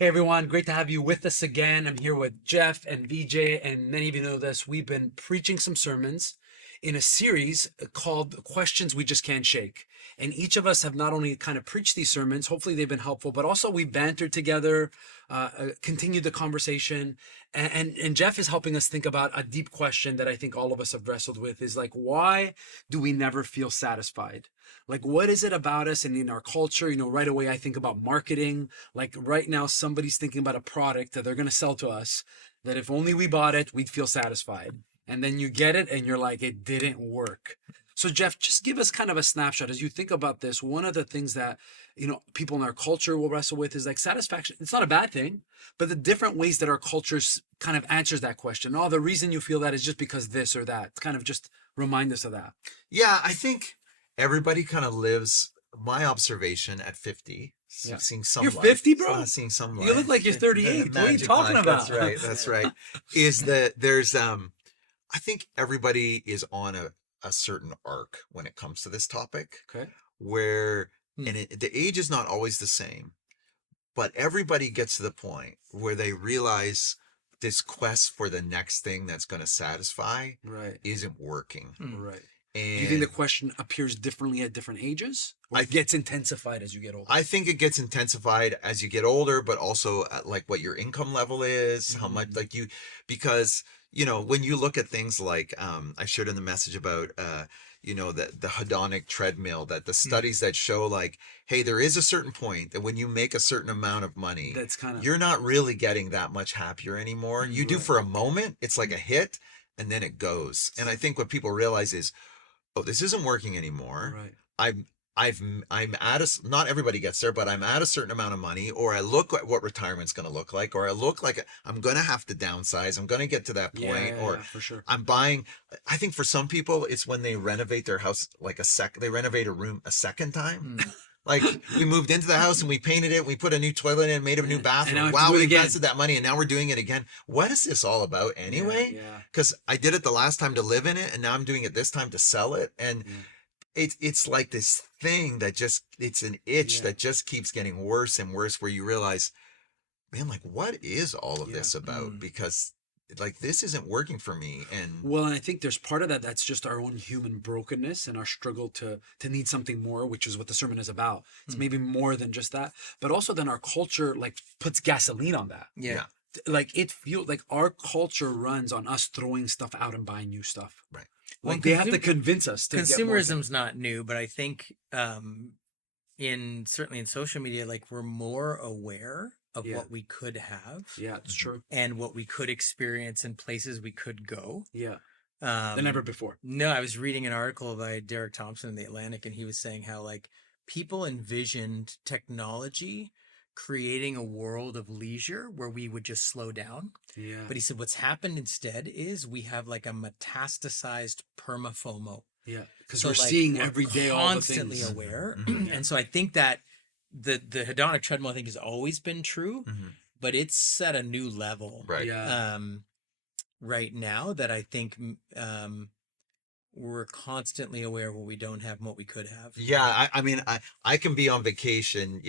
Hey everyone, great to have you with us again. I'm here with Jeff and Vijay, and many of you know this. We've been preaching some sermons in a series called Questions We Just Can't Shake. And each of us have not only kind of preached these sermons, hopefully they've been helpful, but also we bantered together, continued the conversation. And Jeff is helping us think about a deep question that I think all of us have wrestled with is like, why do we never feel satisfied? Like, what is it about us and in our culture? Right away I think about marketing. Like right now, somebody's thinking about a product that they're going to sell to us that if only we bought it, we'd feel satisfied. And then you get it and you're like, it didn't work. So Jeff, just give us kind of a snapshot as you think about this. One of the things that, people in our culture will wrestle with is like satisfaction. It's not a bad thing, but the different ways that our culture kind of answers that question. Oh, the reason you feel that is just because this or that. Kind of just remind us of that. Yeah, I think everybody kind of lives. My observation at 50, Yeah. seeing some You're life, 50, bro? seeing some You life. look like you're 38. What are you Magic talking life, about? That's right. That's right. Is that there's I think everybody is on a certain arc when it comes to this topic Okay. where the age is not always the same, but everybody gets to the point where they realize this quest for the next thing that's going to satisfy Right. isn't working. Right. And Do you think the question appears differently at different ages, or it gets intensified as you get older? I think it gets intensified as you get older, but also at like what your income level is, how much like because when you look at things like I shared in the message about the hedonic treadmill, that the studies that show like, hey, there is a certain point that when you make a certain amount of money, That's kind of you're not really getting that much happier anymore. You do for a moment, it's like a hit, and then it goes. And I think what people realize is, oh, this isn't working anymore. right. I'm I'm at not everybody gets there, but I'm at a certain amount of money, or I look at what retirement's going to look like, or I look like I'm going to have to downsize. I'm going to get to that point, or For sure. I'm buying. I think for some people, it's when they renovate their house like they renovate a room a second time. Like we moved into the house and we painted it, we put a new toilet in, made a new bathroom. Wow, we invested that money and now we're doing it again. What is this all about anyway? Yeah. Because I did it the last time to live in it, and now I'm doing it this time to sell it. And it's like this thing that it's an itch that just keeps getting worse and worse, where you realize, man, like what is all of this about? Because like this isn't working for me. And I think there's part of that that's just our own human brokenness and our struggle to need something more, which is what the sermon is about. It's maybe more than just that, but also then our culture like puts gasoline on that. Yeah. Like it feels like our culture runs on us throwing stuff out and buying new stuff. Right. Like they have to convince us to consumerism's not new, but I think certainly in social media, like we're more aware of what we could have. Yeah, it's true. And what we could experience and places we could go. Yeah. Than ever before. No, I was reading an article by Derek Thompson in The Atlantic, and he was saying how like people envisioned technology creating a world of leisure where we would just slow down. Yeah. But he said what's happened instead is we have like a metastasized perma-FOMO. Yeah. Because we're seeing every day all the things. Constantly aware. And so I think that the hedonic treadmill, I think, has always been true, but it's at a new level. Right. Yeah. Right now that I think we're constantly aware of what we don't have and what we could have. Yeah, I mean, I can be on vacation,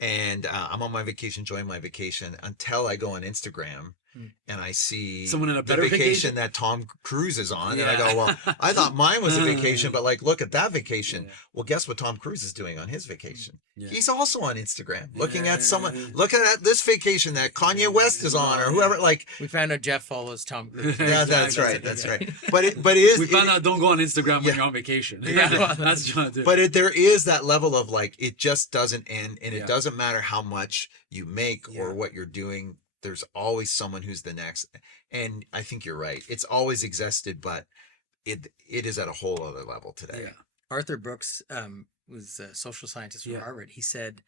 and I'm on my vacation, enjoying my vacation, until I go on Instagram and I see someone in a better vacation that Tom Cruise is on, and I go, well, I thought mine was a vacation, but like, look at that vacation. Yeah. Well, guess what Tom Cruise is doing on his vacation? Yeah. He's also on Instagram, looking at someone, looking at this vacation that Kanye West is on, or whoever. Like, we found out Jeff follows Tom Cruise. Yeah, that's right. That's right. But it is. We found out don't go on Instagram when you're on vacation. Yeah, that's John. But there is that level of like, it just doesn't end, and it doesn't matter how much you make or what you're doing. There's always someone who's the next. And I think you're right. It's always existed, but it is at a whole other level today. Yeah. Arthur Brooks was a social scientist from Harvard. He said,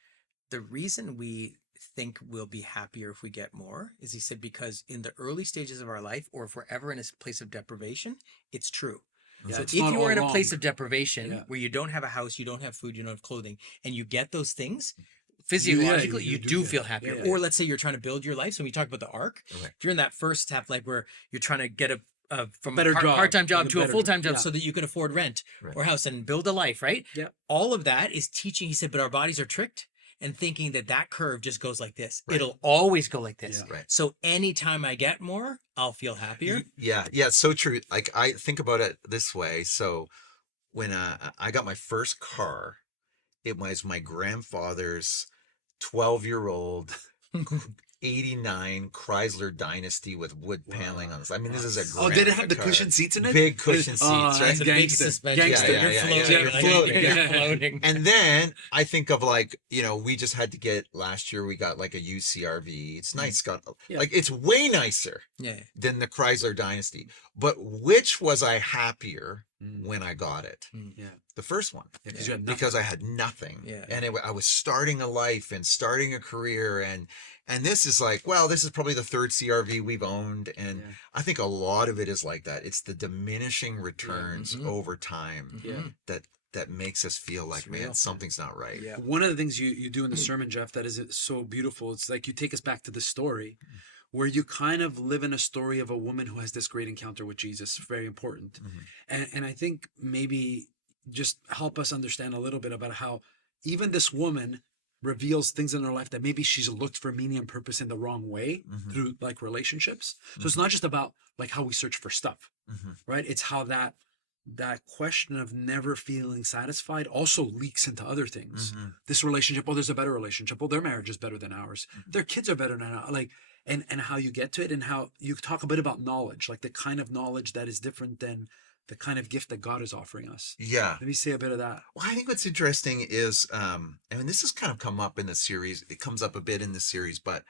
the reason we think we'll be happier if we get more is, he said, because in the early stages of our life, or if we're ever in a place of deprivation, it's true. Yeah, so it's if not you are all in a wrong. place of deprivation where you don't have a house, you don't have food, you don't have clothing, and you get those things, physiologically, you do feel happier. Yeah. Or let's say you're trying to build your life. So when we talk about the arc, if you're in that first step, like where you're trying to get from better a part-time job to a full-time job yeah. so that you can afford rent or house and build a life, right? Yeah. All of that is teaching, he said, but our bodies are tricked. and thinking that that curve just goes like this. Right. It'll always go like this. Yeah. Right. So anytime I get more, I'll feel happier. Yeah, it's so true. Like I think about it this way. So when I got my first car, it was my grandfather's 12-year-old 89 Chrysler Dynasty with wood paneling on this. I mean, this is a Oh, did it have the car. cushion seats in it? Big cushion seats, Oh, right? that's gangster. suspension. Gangster. Yeah, You're yeah, floating. yeah, you're floating, You're yeah. floating. And then I think of like, we just had to get last year we got like a used CRV. It's nice, got Yeah. like it's way nicer Yeah. than the Chrysler Dynasty. But which was I happier when I got it? Yeah. The first one. Yeah, 'cause you had nothing. Because I had nothing. Yeah. And I was starting a life and starting a career and this is like, well, this is probably the third CRV we've owned. And Yeah. I think a lot of it is like that. It's the diminishing returns over time Yeah. that makes us feel like, It's man, real. something's not right. Yeah. One of the things you do in the sermon, Jeff, that is so beautiful. It's like you take us back to the story where you kind of live in a story of a woman who has this great encounter with Jesus. Very important. And I think maybe just help us understand a little bit about how even this woman reveals things in her life that maybe she's looked for meaning and purpose in the wrong way through like relationships. So it's not just about like how we search for stuff, right? It's how that question of never feeling satisfied also leaks into other things. This relationship, oh, there's a better relationship. Well, their marriage is better than ours. Their kids are better than ours. Like, and how you get to it and how you talk a bit about knowledge, like the kind of knowledge that is different than the kind of gift that God is offering us. Yeah. Let me say a bit of that. Well, I think what's interesting is, I mean, this has kind of come up in the series. It comes up a bit in the series, but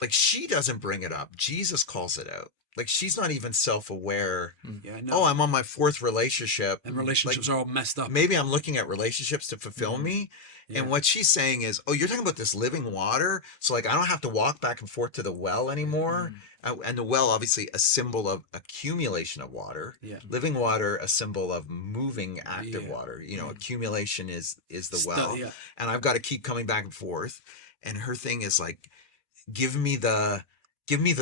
like she doesn't bring it up. Jesus calls it out. Like she's not even self-aware. Yeah, I Oh, know. I'm on my fourth relationship. And relationships are all messed up. Maybe I'm looking at relationships to fulfill me. Yeah. And what she's saying is, oh, you're talking about this living water. So like, I don't have to walk back and forth to the well anymore. And the well, obviously a symbol of accumulation of water. Yeah. Living water, a symbol of moving active Yeah. water. Accumulation is the Stu- well. yeah. And I've got to keep coming back and forth. And her thing is like, give me the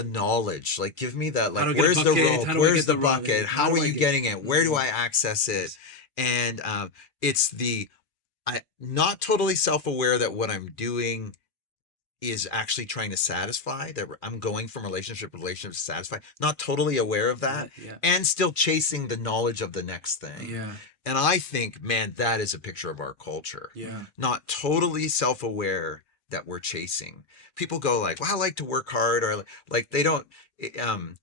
knowledge. Like, give me that, How do I like, get a where's the bucket? rope? How do I Where's get the the rope? bucket? How How do are I you get- getting it? Where do I access it? And it's I not totally self-aware that what I'm doing is actually trying to satisfy, that I'm going from relationship to relationship to satisfy, not totally aware of that, Yeah. and still chasing the knowledge of the next thing. Yeah. And I think, man, that is a picture of our culture. Yeah. Not totally self-aware that we're chasing. People go like, well, I like to work hard, or like they don't,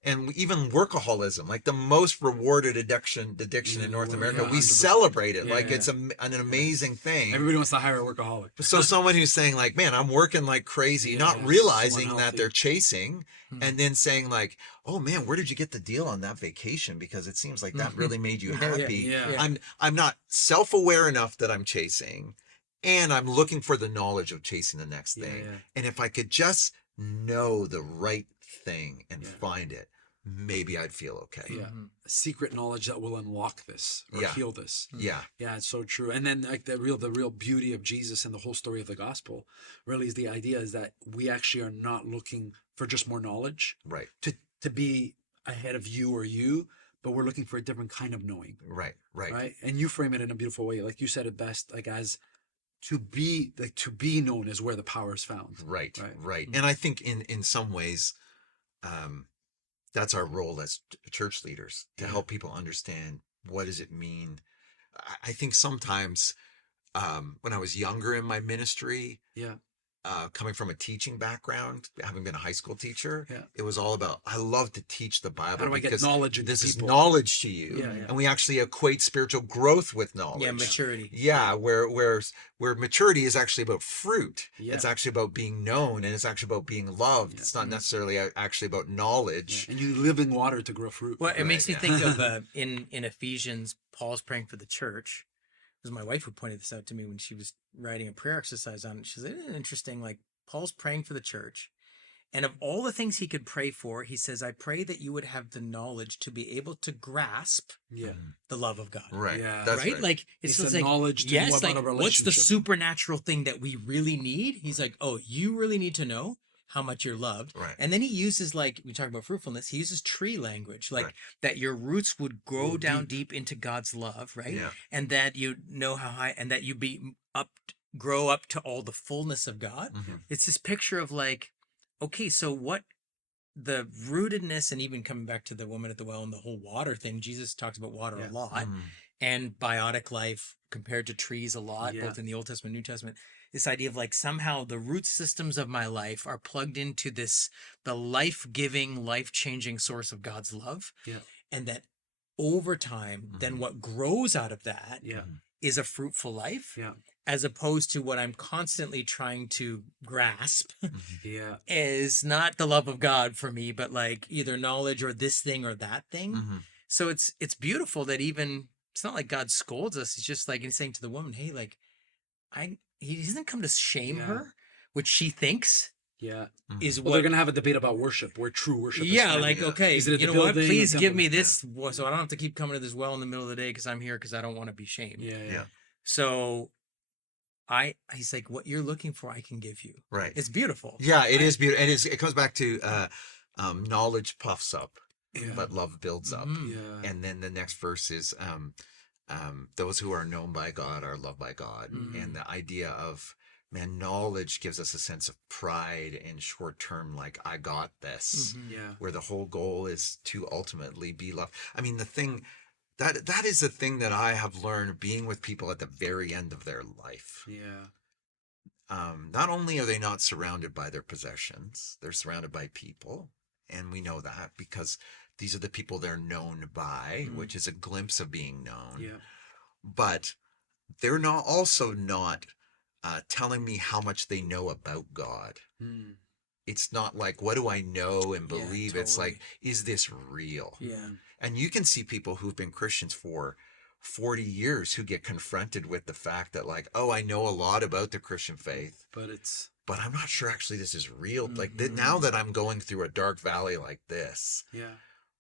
and even workaholism, like the most rewarded addiction in North America, yeah, we 100%. celebrate it Yeah, like yeah. it's an amazing thing. Everybody wants to hire a workaholic. So someone who's saying like, man, I'm working like crazy, Yeah, not yeah, realizing so that unhealthy. they're chasing, and then saying like, oh man, where did you get the deal on that vacation? Because it seems like that really made you Yeah, yeah, happy. yeah. I'm not self-aware enough that I'm chasing, and I'm looking for the knowledge of chasing the next Yeah, thing. yeah. And if I could just know the right thing and Yeah. find it, maybe I'd feel okay. Yeah. Secret knowledge that will unlock this or Yeah. heal this. Yeah. Yeah, it's so true. And then like the real beauty of Jesus and the whole story of the gospel really is the idea is that we actually are not looking for just more knowledge Right. to be ahead of you or you, but we're looking for a different kind of knowing. Right. Right. And you frame it in a beautiful way. Like you said it best, like as to be known is where the power is found. Right. Right. Right. And I think in some ways, that's our role as church leaders, to Yeah. help people understand what does it mean. I think sometimes when I was younger in my ministry, Yeah. coming from a teaching background, having been a high school teacher, Yeah. it was all about, I love to teach the Bible. How do I get because knowledge into this is people? knowledge to you. Yeah, yeah. And we actually equate spiritual growth with knowledge. Yeah, maturity. Yeah, where maturity is actually about fruit. Yeah. It's actually about being known, and it's actually about being loved. Yeah. It's not necessarily actually about knowledge. And you live in water to grow fruit. Well, it Right, makes me yeah. think of in Ephesians, Paul's praying for the church. It was my wife who pointed this out to me when she was writing a prayer exercise on it. She said, "Isn't it interesting? Like Paul's praying for the church, and of all the things he could pray for, he says, I pray that you would have the knowledge to be able to grasp Yeah. the love of God." Right. Yeah. That's right? right. Like It's just the like knowledge to yes, know like about a what's the relationship. supernatural thing that we really need? He's like, oh, you really need to know how much you're loved. Right. And then he uses, like we talk about fruitfulness, he uses tree language, like Right. that your roots would grow Go down deep into God's love, right? Yeah. And that you know how high, and that you be up grow up to all the fullness of God. Mhm. It's this picture of like, okay, so what the rootedness, and even coming back to the woman at the well and the whole water thing, Jesus talks about water Yeah. a lot, Mhm. and biotic life compared to trees a lot, Yeah. both in the Old Testament, New Testament. This idea of like somehow the root systems of my life are plugged into this, the life-giving, life-changing source of God's love. Yeah. And that over time, then Mhm. what grows out of that Yeah. Mhm. is a fruitful life, Yeah. as opposed to what I'm constantly trying to grasp Mhm. Yeah. is not the love of God for me, but like either knowledge or this thing or that thing. Mhm. So it's beautiful that even it's not like God scolds us. It's just like he's saying to the woman, hey, like he doesn't come to shame Yeah. her, which she thinks Yeah. is Well, they're what. gonna have a debate about worship, where true worship is Yeah, found. like Yeah. okay, Is it at you the know what? building, Please the give temple? me this, so I don't have to keep coming to this well in the middle of the day because I'm here because I don't want to be shamed. Yeah. Yeah. Yeah. So he's like, what you're looking for, I can give you. Right. It's beautiful. Yeah, it is beautiful. It comes back to knowledge puffs up, Yeah. but love builds up. Mhm. Yeah. And then the next verse is those who are known by God are loved by God. Mhm. And the idea of, man, knowledge gives us a sense of pride and short term, like, I got this, Mhm. Yeah. where the whole goal is to ultimately be loved. I mean, the thing that is the thing that I have learned being with people at the very end of their life. Yeah. Not only are they not surrounded by their possessions, they're surrounded by people. And we know that because these are the people they're known by, Mm. which is a glimpse of being known. Yeah. But they're not telling me how much they know about God. Mm. It's not like, what do I know and Yeah, believe? It's like, totally. is this real? Yeah. And you can see people who've been Christians for 40 years who get confronted with the fact that, like, oh, I know a lot about the Christian faith, But it's but I'm not sure actually this is real. Like, Mhm. now that I'm going through a dark valley like this, yeah.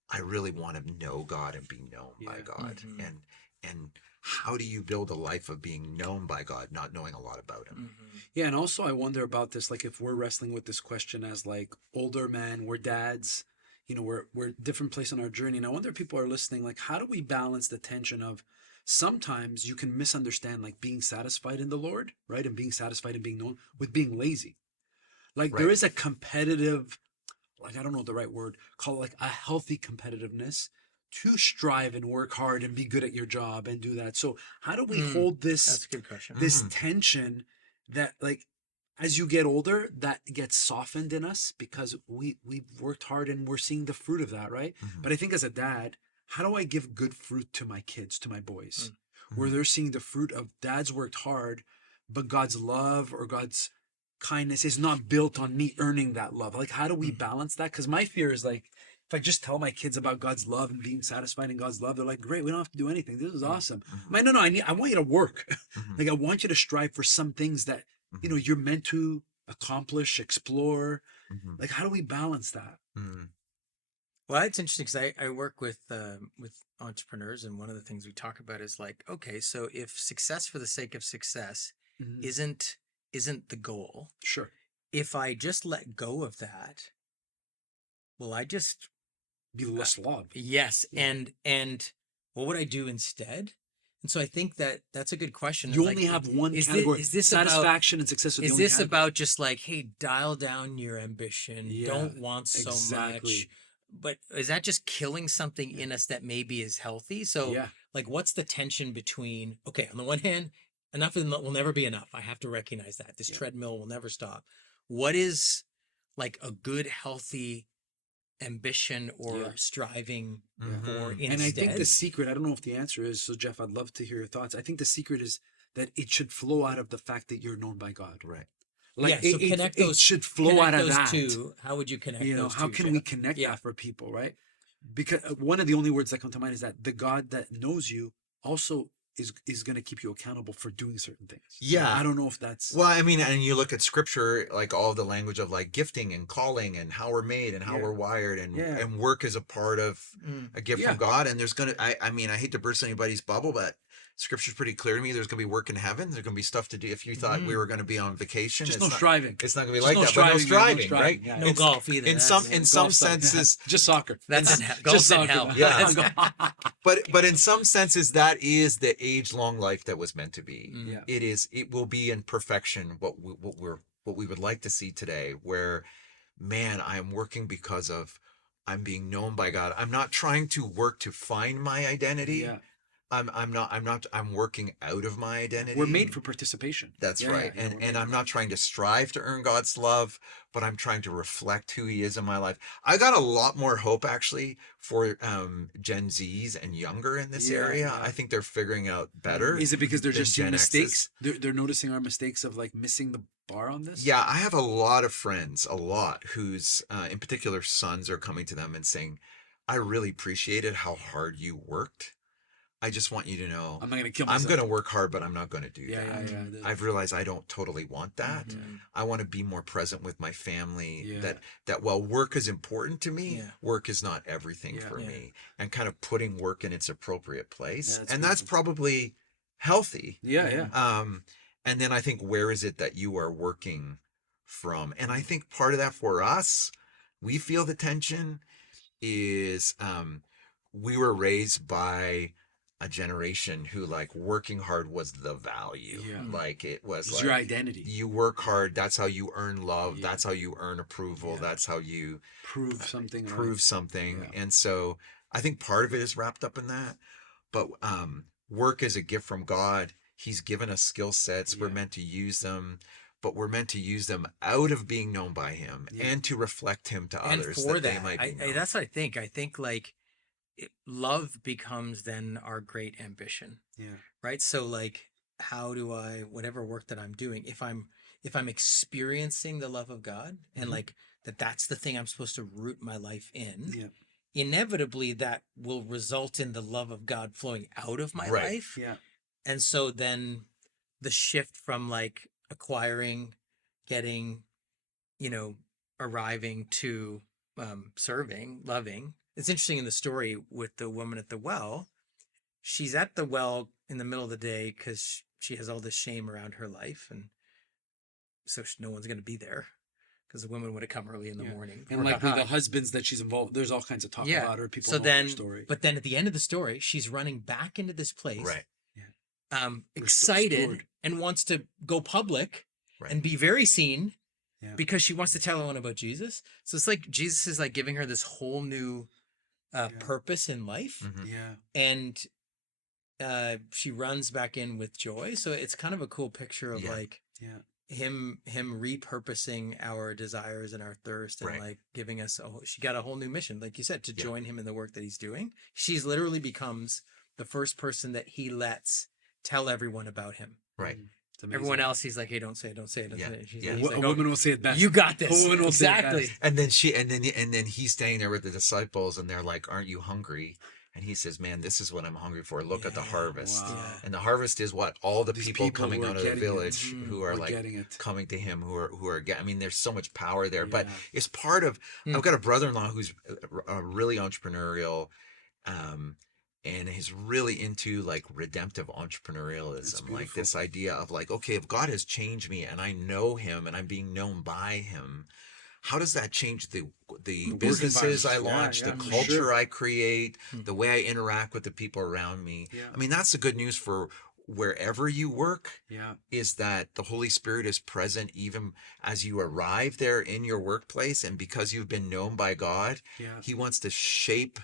I really want to know God and be known by Yeah. God. Mhm. And how do you build a life of being known by God, not knowing a lot about him? Mhm. Yeah, and also I wonder about this, like if we're wrestling with this question as like older men, we're dads, we're different place on our journey. And I wonder if people are listening, like how do we balance the tension of sometimes you can misunderstand like being satisfied in the Lord, right? And being satisfied and being known with being lazy. Like there Right. is a competitive, like I don't know the right word, call it like a healthy competitiveness to strive and work hard and be good at your job and do that. So how do we hold That's this a good question. this Mhm. tension that like as you get older that gets softened in us because we've worked hard and we're seeing the fruit of that, right? Mhm. But I think as a dad, how do I give good fruit to my kids, to my boys, where Mhm. they're seeing the fruit of dad's worked hard, but God's love or God's kindness is not built on me earning that love? Like how do we Mhm. balance that? Because my fear is like if I just tell my kids about God's love and being satisfied in God's love, they're like, great, we don't have to do anything. This is awesome. Mhm. I'm like, no, I want you to work. Mhm. Like I want you to strive for some things that Mhm. you're meant to accomplish, explore. Mhm. Like how do we balance that? Mhm. Well, it's interesting because I work with entrepreneurs, and one of the things we talk about is like, okay, so if success for the sake of success Mhm. isn't the goal, Sure. if I just let go of that, will I just Be less love. yes, Yeah. and what would I do instead? And so I think that's a good question. You It's only like, have one is category. this about Satisfaction and success are the is only this category. about just like, hey, dial down your ambition, Yeah, don't want so exactly. much? But is that just killing something in us that maybe is healthy? So Yeah. like what's the tension between, okay, on the one hand, enough will never be enough. I have to recognize that. This Yeah. treadmill will never stop. What is like a good, healthy ambition or Yeah. striving Mhm. for And instead? And I think the secret, I don't know if the answer is, so Jeff, I'd love to hear your thoughts. I think the secret is that it should flow out of the fact that you're known by God. Right. Like yeah, so connect it those should flow out of those that. two. How would you connect those How two, can we Jeff? connect Yeah. that for people, right? Because one of the only words that come to mind is that the God that knows you also is going to keep you accountable for doing certain things. Yeah. I don't know if that's Well, I mean, and you look at scripture, like all the language of like gifting and calling and how we're made and how Yeah. we're wired and Yeah. and work is a part of Mm. a gift Yeah. from God. And there's I mean, I hate to burst anybody's bubble, but Scripture's pretty clear to me. There's going to be work in heaven. There's going to be stuff to do. If you thought we were going to be on vacation, Just it's no not, striving. It's not going to be Just like no that. But no striving, man, no striving, right? striving. Yeah, No it's- golf either. In some golf stuff. senses, just soccer. That's in Just golf's in soccer. hell. Yeah. but in some senses, that is the age-long life that was meant to be. Yeah. It will be in perfection what we would like to see today, where, man, I am working because of I'm being known by God. I'm not trying to work to find my identity. Yeah. I'm working out of my identity. We're made for participation. That's Yeah, right. yeah, we're made And for I'm not trying to strive to earn God's love, but I'm trying to reflect who he is in my life. I got a lot more hope actually for Gen Zs and younger in this Yeah, area. yeah. I think they're figuring out better. Is it because they're than just seeing Gen X's. mistakes? They're noticing our mistakes of like missing the bar on this? Yeah, I have a lot of friends, whose in particular sons are coming to them and saying, I really appreciated how hard you worked. I just want you to know I'm not going to kill I'm myself. going to work hard, but I'm not going to do Yeah, that. yeah. I've realized I don't totally want that. Mhm. I want to be more present with my family. Yeah. That while work is important to me, Yeah. work is not everything Yeah. for Yeah. me. And kind of putting work in its appropriate place. Yeah, that's And that's beautiful. probably healthy. Yeah. And then I think, where is it that you are working from? And I think part of that for us, we feel the tension is we were raised by a generation who like working hard was the value. Yeah. Like it was It's like your identity. you work hard, that's how you earn love, Yeah. that's how you earn approval, Yeah. that's how you Prove something. prove something. Yeah. And so I think part of it is wrapped up in that. But work is a gift from God. He's given us skill sets. We're Yeah. meant to use them, but we're meant to use them out of being known by him Yeah. and to reflect him to And others for that they that, might be known. that's what I think. I think like love becomes then our great ambition, Yeah. right? So like, how do I, whatever work that I'm doing, if I'm experiencing the love of God and like that's the thing I'm supposed to root my life in, Yeah. inevitably that will result in the love of God flowing out of my Right. life. Yeah. And so then the shift from like acquiring, getting, arriving to serving, loving. It's interesting in the story with the woman at the well. She's at the well in the middle of the day because she has all this shame around her life. And so no one's going to be there because the women would have come early in the morning. And like with the husbands that she's involved, there's all kinds of talk about her. People So know then, her story. but then at the end of the story, she's running back into this place. Right. Excited Restored. and wants to go public Right. and be very seen Yeah. because she wants to tell everyone about Jesus. So it's like Jesus is like giving her this whole new purpose in life, Mhm. Yeah. and she runs back in with joy. So it's kind of a cool picture of Yeah. like Yeah. him repurposing our desires and our thirst and Right. like giving us she got a whole new mission, like you said, to Yeah. join him in the work that he's doing. She's literally becomes the first person that he lets tell everyone about him. Right. It's amazing. Everyone else, he's like, hey, don't say it, don't say it. Don't Yeah, say it. She's yeah. like, A he's like, woman will say it best. you got this. A woman will say it Exactly. best. And then he's standing there with the disciples and they're like, aren't you hungry? And he says, man, this is what I'm hungry for. Look at the Yeah, harvest. wow. Yeah. And the harvest is what? All the These people people coming who are out of the getting it. village who are We're like getting it. coming to him, who are I mean, there's so much power there, but Yeah. it's part of, Hmm. I've got a brother-in-law who's really entrepreneurial, and is really into like redemptive entrepreneurialism, like beautiful. this idea of like, okay, if God has changed me and I know him and I'm being known by him, how does that change the work businesses I environment. launch, Yeah, the for culture sure. I create, the way I interact with the people around me? Yeah. I mean, that's the good news for wherever you work, Yeah. is that the Holy Spirit is present even as you arrive there in your workplace. And because you've been known by God, Yeah. he wants to shape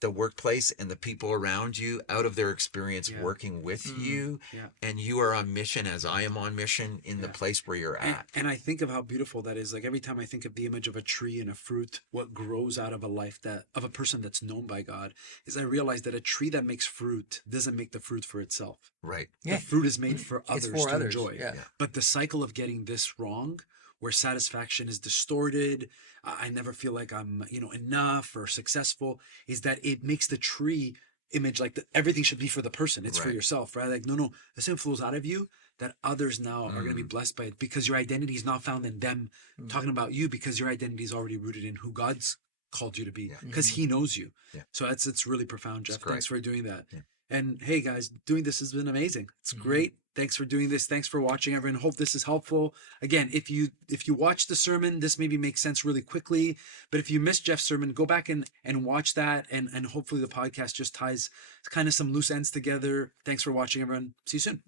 the workplace and the people around you out of their experience Yeah. working with you. Yeah. And you are on mission as I am on mission in the Yeah. place where you're at. And I think of how beautiful that is. Like every time I think of the image of a tree and a fruit, what grows out of a life of a person that's known by God, is I realize that a tree that makes fruit doesn't make the fruit for itself. Right. Yeah. The fruit is made for It's others for to others, enjoy. yeah. Yeah. But the cycle of getting this wrong, where satisfaction is distorted, I never feel like I'm, enough or successful, is that it makes the tree image like everything should be for the person. It's for Right. yourself, right? Like, no, the same flows out of you that others now are going to be blessed by it because your identity is not found in them talking about you, because your identity is already rooted in who God's called you to be, because he knows you. Yeah. So it's really profound, Jeff. great. Thanks for doing that. Yeah. And hey guys, doing this has been amazing. It's great. Thanks for doing this. Thanks for watching, everyone. Hope this is helpful. Again, if you watch the sermon, this maybe makes sense really quickly. But if you missed Jeff's sermon, go back and watch that, and hopefully the podcast just ties kind of some loose ends together. Thanks for watching, everyone. See you soon.